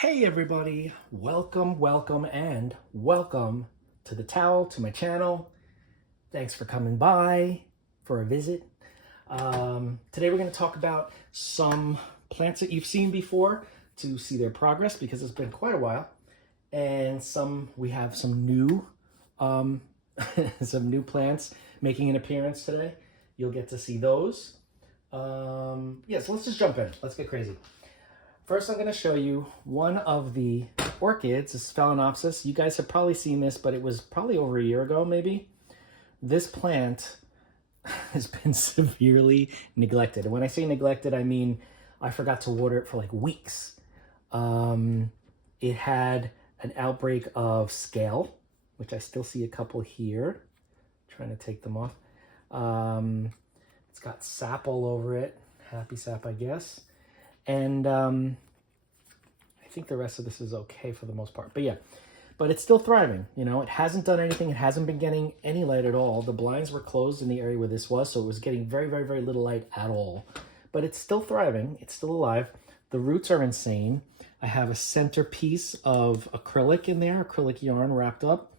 Hey everybody, welcome and welcome to to my channel. Thanks for coming by for a visit. Today we're going to talk about some plants that you've seen before to see their progress because it's been quite a while. And we have some new some new plants making an appearance today. You'll get to see those. So let's just jump in. Let's get crazy. First, I'm going to show you one of the orchids. This is Phenopsis. You guys have probably seen this, but it was probably over a year ago, maybe. This plant has been severely neglected. And when I say neglected, I mean I forgot to water it for like weeks. It had an outbreak of scale, which I still see a couple here. I'm trying to take them off. It's got sap all over it. Happy sap, I guess. And I think the rest of this is okay for the most part. But yeah, but it's still thriving. You know, it hasn't done anything. It hasn't been getting any light at all. The blinds were closed in the area where this was, so it was getting very, very, very little light at all. But it's still thriving. It's still alive. The roots are insane. I have a centerpiece of acrylic in there, acrylic yarn wrapped up.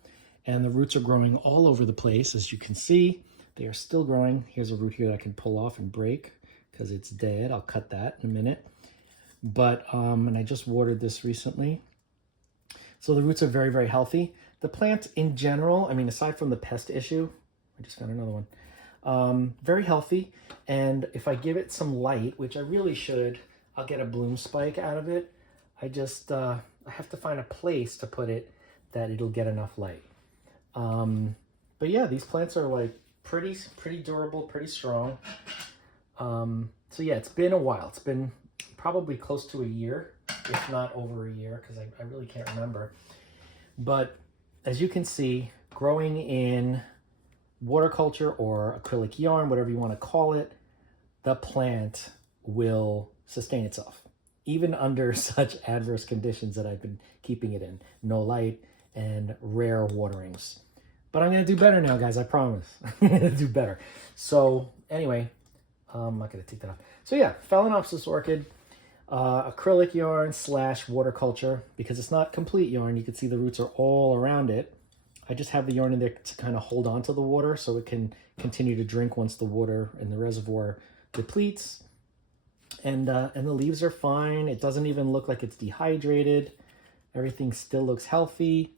And the roots are growing all over the place, as you can see. They are still growing. Here's a root here that I can pull off and break because it's dead. I'll cut that in a minute. But, and I just watered this recently. So the roots are very, very healthy. The plant in general, I mean, aside from the pest issue, I just found another one, very healthy. And if I give it some light, which I really should, I'll get a bloom spike out of it. I have to find a place to put it that it'll get enough light. But yeah, these plants are like pretty durable, pretty strong. So yeah, it's been a while. It's been probably close to a year, if not over a year, because I really can't remember. But as you can see, growing in water culture or acrylic yarn, whatever you want to call it, the plant will sustain itself, even under such adverse conditions that I've been keeping it in. No light and rare waterings. But I'm going to do better now, guys, I promise. I'm going to do better. So anyway, I'm not going to take that off. So yeah, Phalaenopsis orchid. Acrylic yarn / water culture, because it's not complete yarn. You can see the roots are all around it. I just have the yarn in there to kind of hold on to the water so it can continue to drink once the water in the reservoir depletes. And the leaves are fine. It doesn't even look like it's dehydrated. Everything still looks healthy.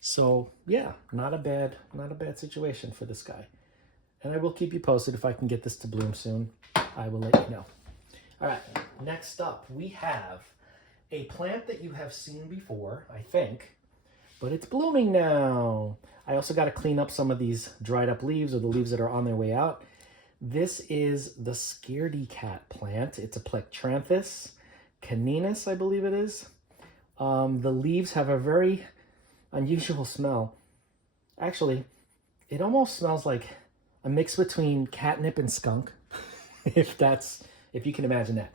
So yeah, not a bad situation for this guy. And I will keep you posted if I can get this to bloom soon. I will let you know. All right, next up, we have a plant that you have seen before, I think, but it's blooming now. I also got to clean up some of these dried up leaves or the leaves that are on their way out. This is the Scaredy Cat Plant. It's a Plectranthus caninus, I believe it is. The leaves have a very unusual smell. Actually, it almost smells like a mix between catnip and skunk, if you can imagine that.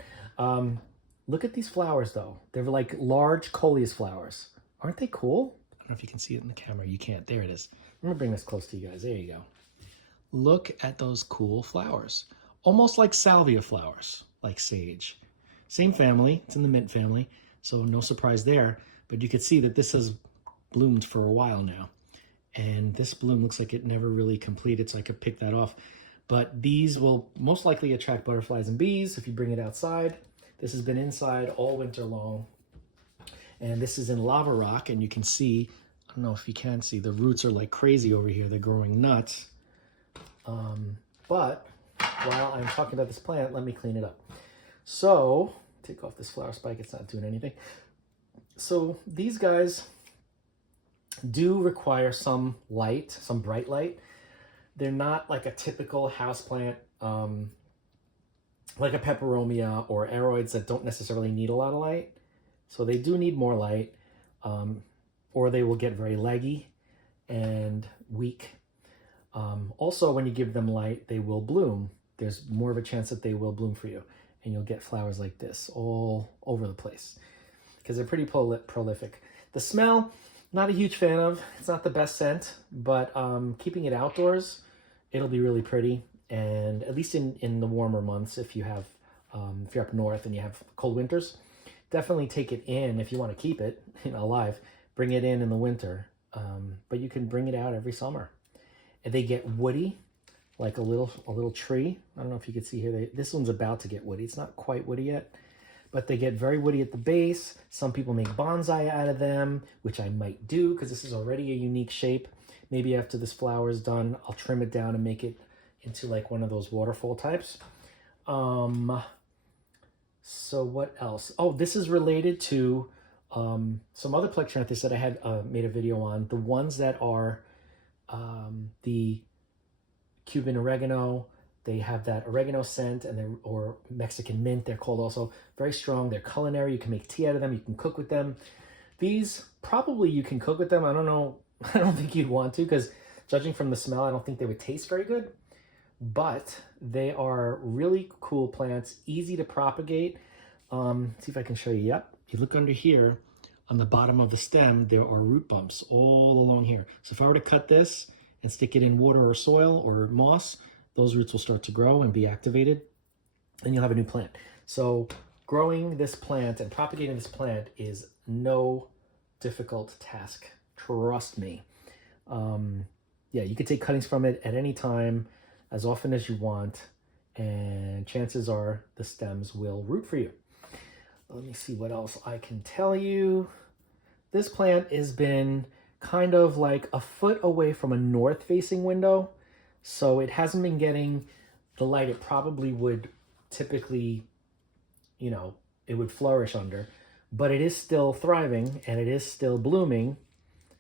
Look at these flowers, though. They're like large coleus flowers. Aren't they cool? I don't know if you can see it in the camera. You can't. There it is. I'm going to bring this close to you guys. There you go. Look at those cool flowers. Almost like salvia flowers, like sage. Same family. It's in the mint family, so no surprise there. But you can see that this has bloomed for a while now. And this bloom looks like it never really completed, so I could pick that off. But these will most likely attract butterflies and bees if you bring it outside. This has been inside all winter long. And this is in lava rock, and you can see, I don't know if you can see, the roots are like crazy over here. They're growing nuts. But while I'm talking about this plant, let me clean it up. So, take off this flower spike. It's not doing anything. So these guys do require some light, some bright light. They're not like a typical houseplant, like a peperomia or aroids that don't necessarily need a lot of light. So they do need more light, or they will get very leggy and weak. Also, when you give them light, they will bloom. There's more of a chance that they will bloom for you, and you'll get flowers like this all over the place because they're pretty prolific. The smell, not a huge fan of. It's not the best scent, but keeping it outdoors, it'll be really pretty. And at least in the warmer months, if you're up north and you have cold winters, definitely take it in if you want to keep it alive. Bring it in the winter, but you can bring it out every summer. And they get woody, like a little tree. I don't know if you can see here. This one's about to get woody. It's not quite woody yet, but they get very woody at the base. Some people make bonsai out of them, which I might do because this is already a unique shape. Maybe after this flower is done, I'll trim it down and make it into like one of those waterfall types. So what else? Oh, this is related to some other plectranthus that I had made a video on. The ones that are the Cuban oregano, they have that oregano scent, and or Mexican mint. They're called also very strong. They're culinary. You can make tea out of them. You can cook with them. These probably you can cook with them. I don't know. I don't think you'd want to because judging from the smell, I don't think they would taste very good. But they are really cool plants, easy to propagate. See if I can show you. Yep. You look under here on the bottom of the stem, there are root bumps all along here. So if I were to cut this and stick it in water or soil or moss, those roots will start to grow and be activated, and you'll have a new plant. So growing this plant and propagating this plant is no difficult task. Trust me. Yeah, you can take cuttings from it at any time, as often as you want, and chances are the stems will root for you. Let me see what else I can tell you. This plant has been kind of like a foot away from a north-facing window, so it hasn't been getting the light it probably would typically, it would flourish under, but it is still thriving and it is still blooming,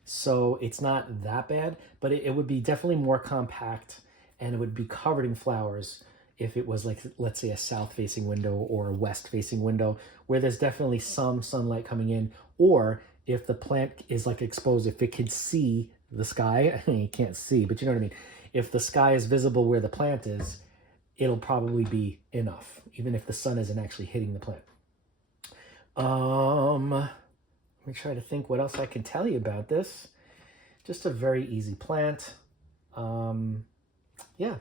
so it's not that bad, but it would be definitely more compact and it would be covered in flowers if it was like, let's say, a south-facing window or a west-facing window where there's definitely some sunlight coming in, or if the plant is like exposed, if it could see the sky. I mean, you can't see, but you know what I mean. If the sky is visible where the plant is, it'll probably be enough, even if the sun isn't actually hitting the plant. Let me try to think what else I can tell you about this. Just a very easy plant. Yeah.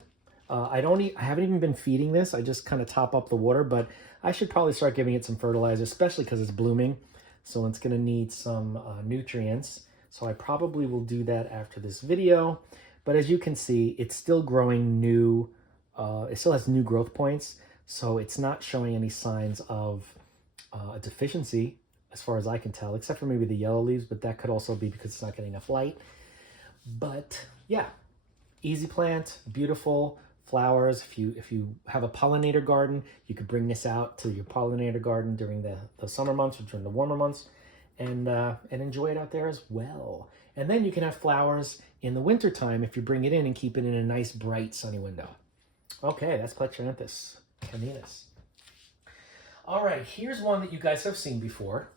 I haven't even been feeding this. I just kind of top up the water, but I should probably start giving it some fertilizer, especially because it's blooming. So it's going to need some nutrients. So I probably will do that after this video. But as you can see, it's still growing new. It still has new growth points. So it's not showing any signs of a deficiency as far as I can tell, except for maybe the yellow leaves, but that could also be because it's not getting enough light. But yeah, easy plant, beautiful flowers. If you have a pollinator garden, you could bring this out to your pollinator garden during the summer months or during the warmer months, and enjoy it out there as well. And then you can have flowers in the winter time if you bring it in and keep it in a nice, bright, sunny window. Okay, that's Plectranthus caninus. All right, here's one that you guys have seen before.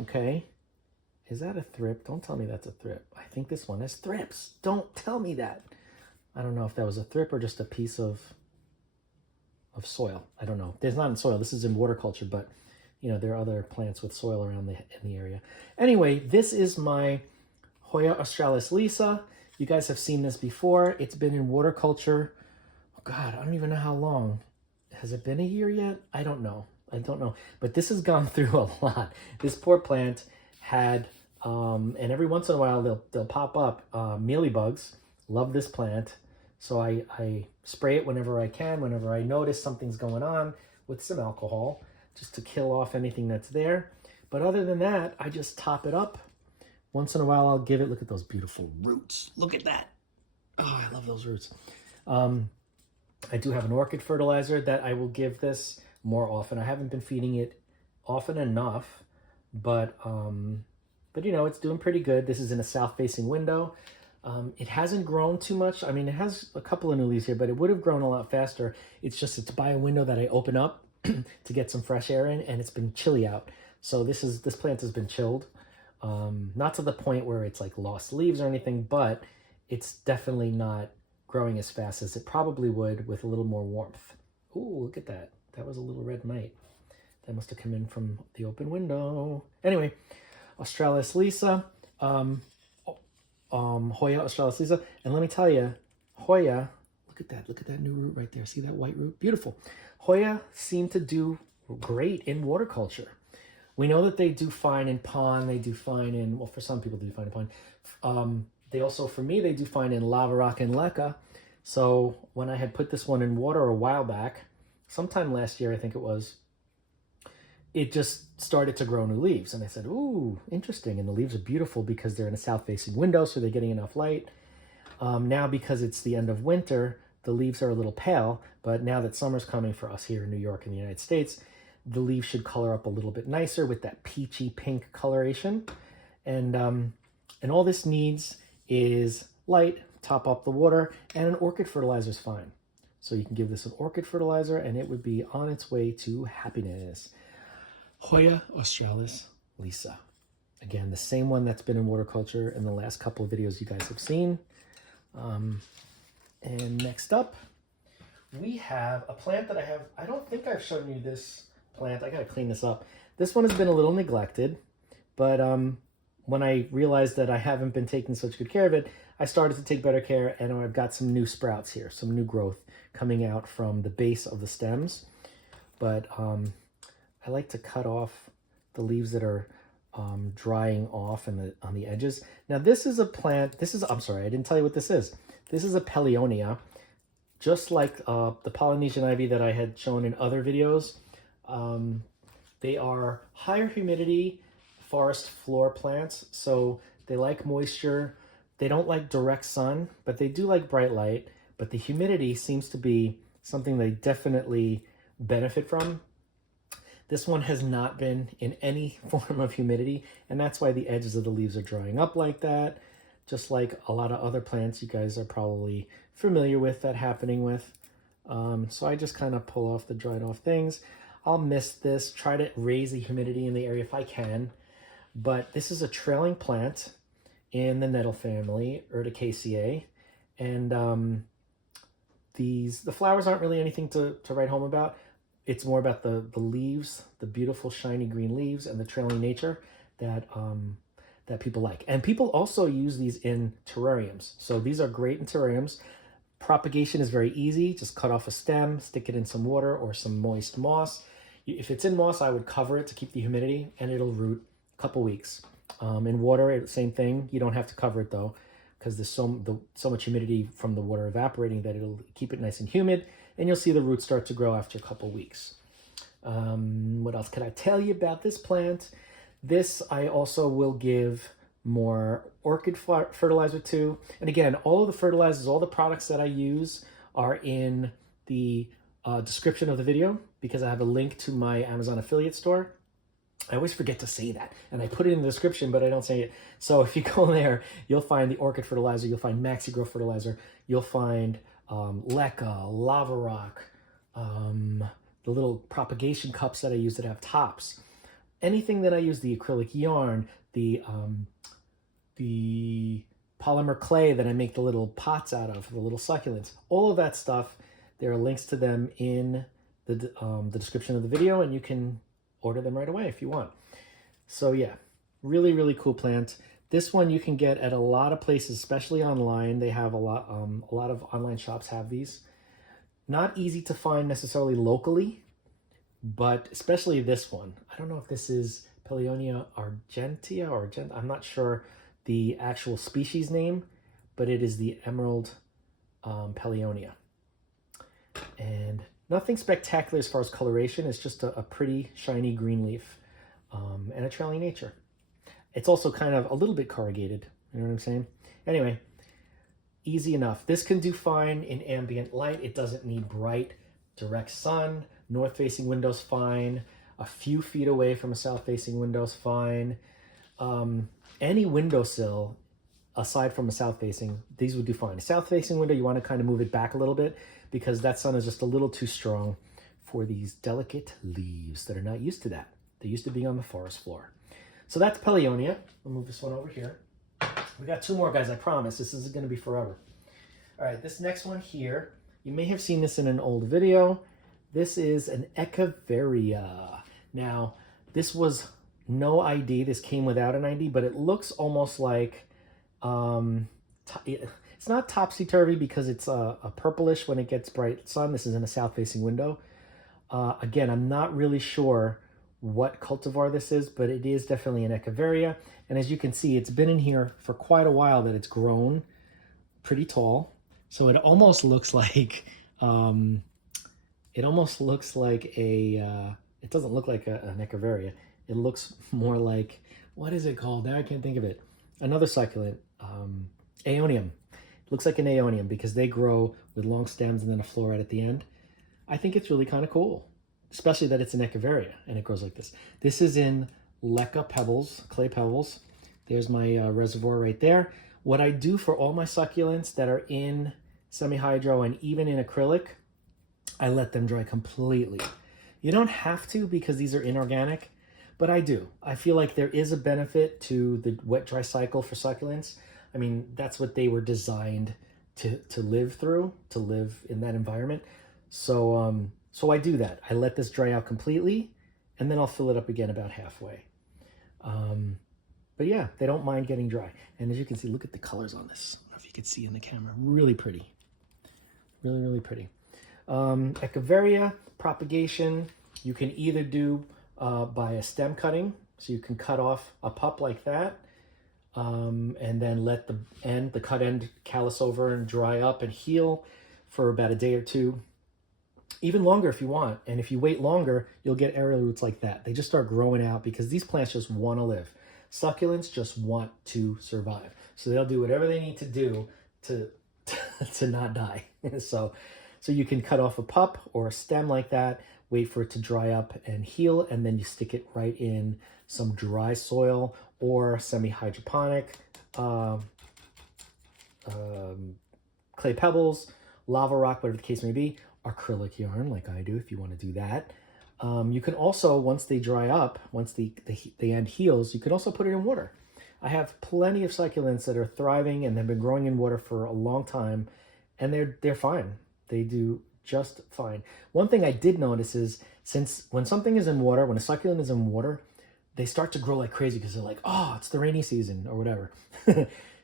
Okay, is that a thrip? Don't tell me that's a thrip. I think this one has thrips. Don't tell me that. I don't know if that was a thrip or just a piece of soil. I don't know. There's not in soil. This is in water culture, but there are other plants with soil around in the area. Anyway, this is my Hoya Australis lisa. You guys have seen this before. It's been in water culture. Oh God, I don't even know how long. Has it been a year yet? I don't know. But this has gone through a lot. This poor plant had, and every once in a while they'll pop up mealybugs. Love this plant. So I spray it whenever I can, whenever I notice something's going on with some alcohol, just to kill off anything that's there. But other than that, I just top it up. Once in a while, I'll give it, look at those beautiful roots. Look at that. Oh, I love those roots. I do have an orchid fertilizer that I will give this more often. I haven't been feeding it often enough, but it's doing pretty good. This is in a south-facing window. It hasn't grown too much. I mean, it has a couple of new leaves here, but it would have grown a lot faster. It's by a window that I open up to get some fresh air in, and it's been chilly out. So this plant has been chilled. Not to the point where it's like lost leaves or anything, but it's definitely not growing as fast as it probably would with a little more warmth. Ooh, look at that. That was a little red mite. That must have come in from the open window. Anyway, Australis lisa. Hoya Australis lisa, and let me tell you, Hoya, look at that new root right there. See that white root? Beautiful. Hoya seem to do great in water culture. We know that they do fine in pond. They do fine in, well, for some people they do fine in pond. They also, for me, they do fine in lava rock and leca. So when I had put this one in water a while back, sometime last year, I think it was, it just started to grow new leaves. And I said, ooh, interesting. And the leaves are beautiful because they're in a south-facing window, so they're getting enough light. Now, because it's the end of winter, the leaves are a little pale, but now that summer's coming for us here in New York and the United States, the leaves should color up a little bit nicer with that peachy pink coloration. And all this needs is light, top up the water, and an orchid fertilizer is fine. So you can give this an orchid fertilizer and it would be on its way to happiness. Hoya Australis Lisa. Again, the same one that's been in water culture in the last couple of videos you guys have seen. And next up, we have a plant that I don't think I've shown you this plant. I gotta clean this up. This one has been a little neglected, but when I realized that I haven't been taking such good care of it, I started to take better care, and I've got some new sprouts here, some new growth coming out from the base of the stems. But I like to cut off the leaves that are drying off on the edges. Now this is a plant, I'm sorry, I didn't tell you what this is. This is a pelonia, just like the Polynesian ivy that I had shown in other videos. They are higher humidity forest floor plants, so they like moisture. They don't like direct sun, but they do like bright light. But the humidity seems to be something they definitely benefit from. This one has not been in any form of humidity, and that's why the edges of the leaves are drying up like that, just like a lot of other plants you guys are probably familiar with that happening with. So I just kind of pull off the dried off things. I'll mist this, try to raise the humidity in the area if I can, but this is a trailing plant in the nettle family, Urticaceae, and the flowers aren't really anything to write home about. It's more about the leaves, the beautiful shiny green leaves, and the trailing nature that that people like. And people also use these in terrariums. So these are great in terrariums. Propagation is very easy. Just cut off a stem, stick it in some water or some moist moss. If it's in moss, I would cover it to keep the humidity, and it'll root a couple weeks. In water, same thing. You don't have to cover it though, because there's so much humidity from the water evaporating that it'll keep it nice and humid, and you'll see the roots start to grow after a couple weeks. What else can I tell you about this plant? This I also will give more orchid fertilizer to. And again, all of the fertilizers, all the products that I use are in the description of the video, because I have a link to my Amazon affiliate store. I always forget to say that, and I put it in the description, but I don't say it. So if you go there, you'll find the orchid fertilizer, you'll find Maxi Grow fertilizer, you'll find leca, lava rock, the little propagation cups that I use that have tops. Anything that I use, the acrylic yarn, the polymer clay that I make the little pots out of, the little succulents, all of that stuff, there are links to them in the description of the video, and you can order them right away if you want. So yeah, really, really cool plant. This one you can get at a lot of places, especially online. They have a lot of online shops have these. Not easy to find necessarily locally, but especially this one. I don't know if this is Pelonia argentea or I'm not sure the actual species name, but it is the emerald Pelonia. And nothing spectacular as far as coloration. It's just a pretty shiny green leaf and a trailing nature. It's also kind of a little bit corrugated. You know what I'm saying? Anyway, easy enough. This can do fine in ambient light. It doesn't need bright, direct sun. North-facing windows, fine. A few feet away from a south-facing window's fine. Any windowsill, aside from a south-facing, these would do fine. A south-facing window, you want to kind of move it back a little bit because that sun is just a little too strong for these delicate leaves that are not used to that. They're used to being on the forest floor. So that's Pelonia. I'll move this one over here. We got two more, guys, I promise. This is going to be forever. All right, this next one here, you may have seen this in an old video. This is an Varia. Now, this was no ID. This came without an ID, but it looks almost like, it's not topsy-turvy because it's a purplish when it gets bright sun. This is in a south-facing window. Again, I'm not really sure what cultivar this is, but it is definitely an Echeveria. And as you can see, it's been in here for quite a while that it's grown pretty tall. So it almost looks like, it doesn't look like an Echeveria. It looks more like, what is it called? Now I can't think of it. Another succulent, Aeonium. It looks like an Aeonium because they grow with long stems and then a floret at the end. I think it's really kind of cool, especially that it's an Echeveria and it grows like this. This is in Leca pebbles, clay pebbles. There's my reservoir right there. What I do for all my succulents that are in semi-hydro and even in acrylic, I let them dry completely. You don't have to because these are inorganic, but I do. I feel like there is a benefit to the wet-dry cycle for succulents. I mean, that's what they were designed to live through, to live in that environment. So I do that. I let this dry out completely, and then I'll fill it up again about halfway. But yeah, they don't mind getting dry. And as you can see, look at the colors on this. I don't know if you can see in the camera. Really pretty. Really, really pretty. Echeveria propagation, you can either do by a stem cutting. So you can cut off a pup like that, and then let the cut end callus over and dry up and heal for about a day or two. Even longer if you want. And if you wait longer, you'll get aerial roots like that. They just start growing out because these plants just want to live. Succulents just want to survive. So they'll do whatever they need to do to not die. So you can cut off a pup or a stem like that, wait for it to dry up and heal, and then you stick it right in some dry soil or semi-hydroponic, clay pebbles, lava rock, whatever the case may be, acrylic yarn like I do if you want to do that. You can also, once they dry up, once the end heals, you can also put it in water. I have plenty of succulents that are thriving and have been growing in water for a long time, and they're fine. They do just fine. One thing I did notice is when something is in water, when a succulent is in water, they start to grow like crazy because they're like, oh, it's the rainy season or whatever.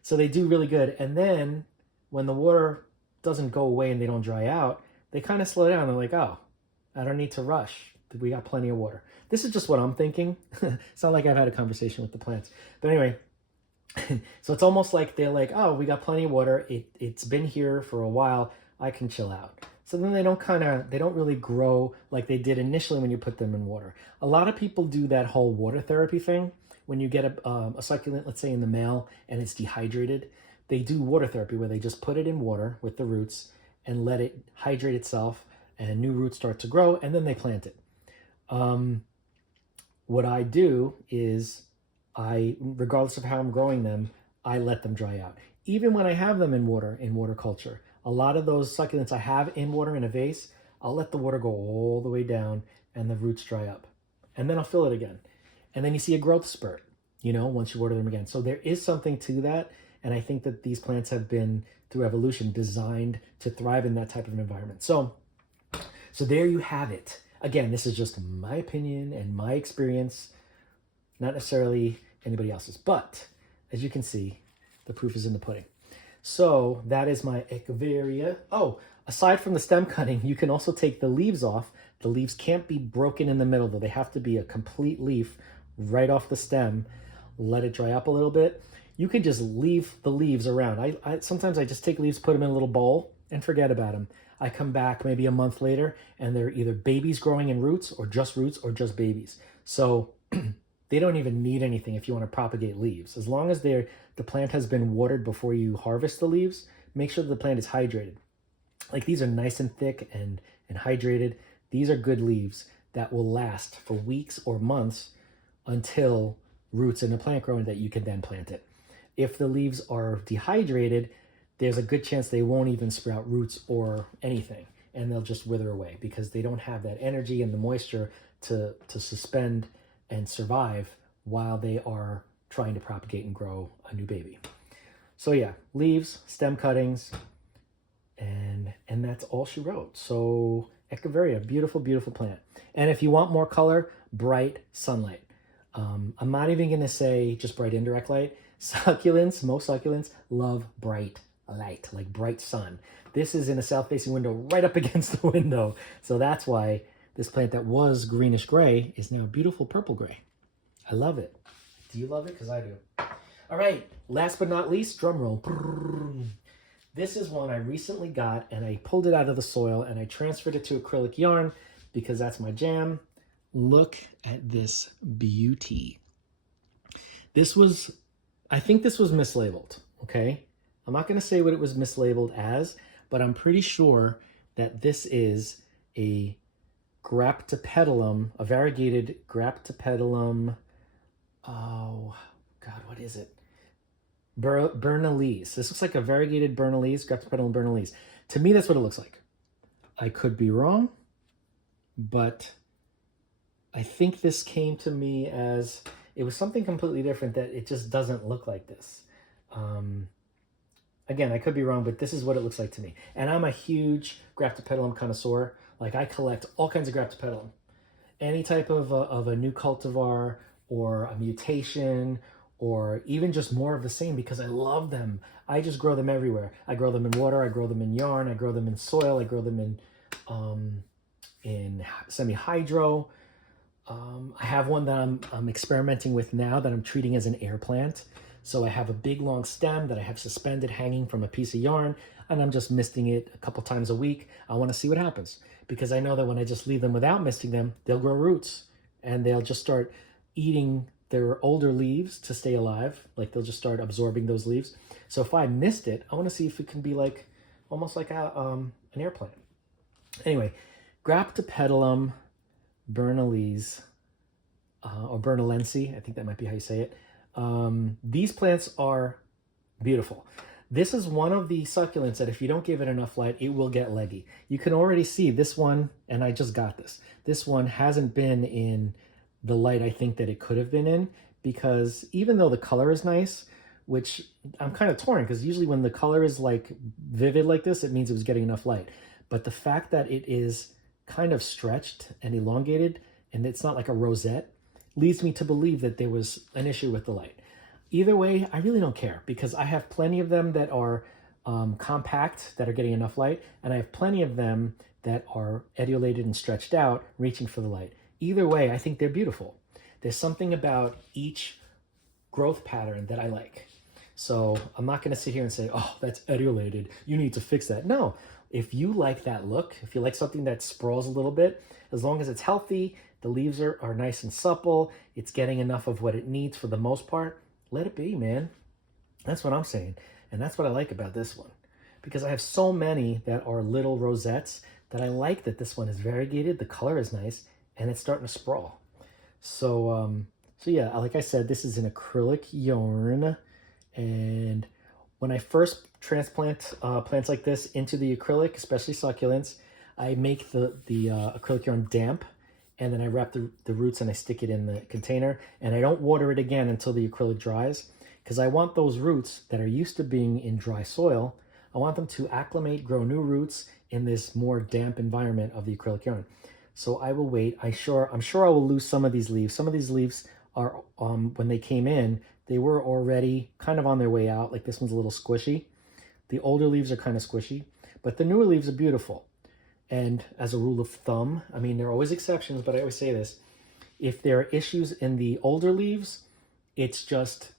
So they do really good. And then when the water doesn't go away and they don't dry out, they kind of slow down. They're like, oh, I don't need to rush. We got plenty of water. This is just what I'm thinking. It's not like I've had a conversation with the plants. But anyway, so it's almost like they're like, oh, we got plenty of water. It's been here for a while. I can chill out. So then they don't really grow like they did initially when you put them in water. A lot of people do that whole water therapy thing. When you get a succulent, let's say in the mail, and it's dehydrated, they do water therapy where they just put it in water with the roots and let it hydrate itself, and new roots start to grow, and then they plant it. What I do is regardless of how I'm growing them, I let them dry out. Even when I have them in water culture, a lot of those succulents I have in water in a vase, I'll let the water go all the way down and the roots dry up. And then I'll fill it again. And then you see a growth spurt, once you water them again. So there is something to that. And I think that these plants have been, through evolution, designed to thrive in that type of environment. So there you have it. Again, this is just my opinion and my experience, not necessarily anybody else's. But as you can see, the proof is in the pudding. So that is my Echeveria. Oh, aside from the stem cutting, you can also take the leaves off. The leaves can't be broken in the middle, though. They have to be a complete leaf right off the stem. Let it dry up a little bit. You can just leave the leaves around. Sometimes I just take leaves, put them in a little bowl, and forget about them. I come back maybe a month later, and they're either babies growing in roots or just babies. So they don't even need anything if you want to propagate leaves. As long as the plant has been watered before you harvest the leaves, make sure that the plant is hydrated. Like these are nice and thick and hydrated. These are good leaves that will last for weeks or months until roots in the plant grow and that you can then plant it. If the leaves are dehydrated, there's a good chance they won't even sprout roots or anything, and they'll just wither away because they don't have that energy and the moisture to suspend and survive while they are trying to propagate and grow a new baby. So yeah, leaves, stem cuttings, and that's all she wrote. So Echeveria, beautiful, beautiful plant. And if you want more color, bright sunlight. I'm not even going to say just bright indirect light. Succulents, most succulents love bright light, like bright sun. This is in a south-facing window right up against the window. So that's why this plant that was greenish gray is now beautiful purple gray. I love it. Do you love it? Because I do. All right, last but not least, drum roll. This is one I recently got, and I pulled it out of the soil and I transferred it to acrylic yarn because that's my jam. Look at this beauty. I think this was mislabeled, okay? I'm not gonna say what it was mislabeled as, but I'm pretty sure that this is a graptopedum, a variegated graptopedum. Oh God, what is it? Bernalise. This looks like a variegated Bernalise, graptopedum Bernalise. To me, that's what it looks like. I could be wrong, but I think this came to me as, it was something completely different that it just doesn't look like this. Again, I could be wrong, but this is what it looks like to me. And I'm a huge graptopedum connoisseur. Like, I collect all kinds of graptopedum. Any type of a new cultivar or a mutation or even just more of the same, because I love them. I just grow them everywhere. I grow them in water, I grow them in yarn, I grow them in soil, I grow them in semi-hydro. I have one that I'm experimenting with now that I'm treating as an air plant. So I have a big long stem that I have suspended hanging from a piece of yarn, and I'm just misting it a couple times a week. I want to see what happens, because I know that when I just leave them without misting them, they'll grow roots and they'll just start eating their older leaves to stay alive. Like, they'll just start absorbing those leaves. So if I mist it, I want to see if it can be like almost like an air plant. Anyway, graptopedum Bernalise, or Bernalense, I think that might be how you say it. These plants are beautiful. This is one of the succulents that if you don't give it enough light, it will get leggy. You can already see this one, and I just got this. This one hasn't been in the light I think that it could have been in, because even though the color is nice, which I'm kind of torn, because usually when the color is like vivid like this, it means it was getting enough light. But the fact that it is kind of stretched and elongated, and it's not like a rosette, leads me to believe that there was an issue with the light. Either way, I really don't care, because I have plenty of them that are compact, that are getting enough light, and I have plenty of them that are etiolated and stretched out, reaching for the light. Either way, I think they're beautiful. There's something about each growth pattern that I like. So I'm not gonna sit here and say, oh, that's etiolated, you need to fix that. No, if you like that look, if you like something that sprawls a little bit, as long as it's healthy, the leaves are nice and supple, it's getting enough of what it needs for the most part, let it be, man. That's what I'm saying. And that's what I like about this one. Because I have so many that are little rosettes that I like that this one is variegated, the color is nice, and it's starting to sprawl. So yeah, like I said, this is an acrylic yarn. And when I first transplant plants like this into the acrylic, especially succulents, I make the acrylic yarn damp, and then I wrap the roots and I stick it in the container, and I don't water it again until the acrylic dries, because I want those roots that are used to being in dry soil, I want them to acclimate, grow new roots in this more damp environment of the acrylic yarn. So I will wait. I'm sure I will lose some of these leaves. Some of these leaves are, when they came in, they were already kind of on their way out. Like, this one's a little squishy. The older leaves are kind of squishy, but the newer leaves are beautiful. And as a rule of thumb, I mean, there are always exceptions, but I always say this: if there are issues in the older leaves, it's just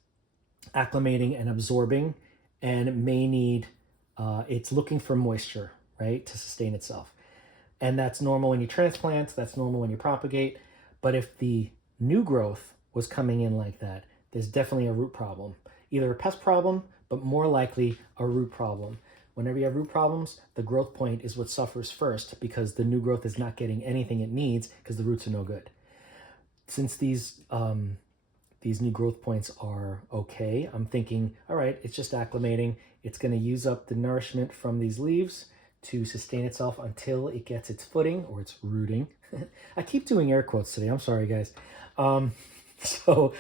acclimating and absorbing, and it may need, it's looking for moisture, right, to sustain itself. And that's normal when you transplant, that's normal when you propagate. But if the new growth was coming in like that, there's definitely a root problem. Either a pest problem, but more likely a root problem. Whenever you have root problems, the growth point is what suffers first, because the new growth is not getting anything it needs because the roots are no good. Since these new growth points are okay, I'm thinking, all right, it's just acclimating. It's going to use up the nourishment from these leaves to sustain itself until it gets its footing, or its rooting. I keep doing air quotes today. I'm sorry, guys. So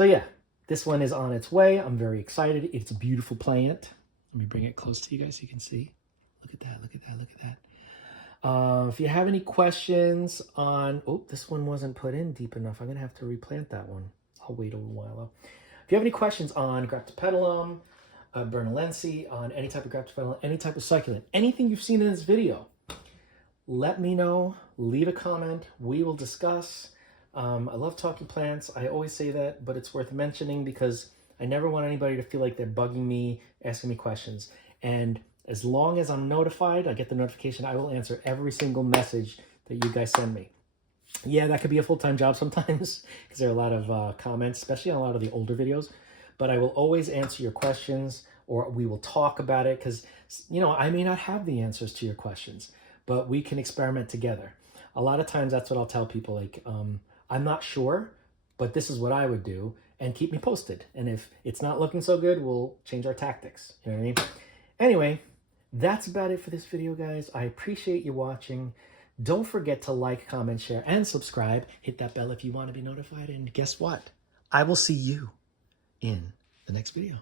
yeah, this one is on its way. I'm very excited. It's a beautiful plant. Let me bring it close to you guys so you can see. Look at that, look at that, look at that. If you have any questions on, oh, this one wasn't put in deep enough. I'm going to have to replant that one. I'll wait a little while though. If you have any questions on graptopedum, Bernalense, on any type of graptopedum, any type of succulent, anything you've seen in this video, let me know, leave a comment, we will discuss. I love talking plants. I always say that, but it's worth mentioning because I never want anybody to feel like they're bugging me, asking me questions. And as long as I'm notified, I get the notification, I will answer every single message that you guys send me. Yeah, that could be a full-time job sometimes because there are a lot of comments, especially on a lot of the older videos. But I will always answer your questions, or we will talk about it because, you know, I may not have the answers to your questions, but we can experiment together. A lot of times that's what I'll tell people, like, I'm not sure, but this is what I would do, and keep me posted. And if it's not looking so good, we'll change our tactics. You know what I mean? Anyway, that's about it for this video, guys. I appreciate you watching. Don't forget to like, comment, share, and subscribe. Hit that bell if you want to be notified. And guess what? I will see you in the next video.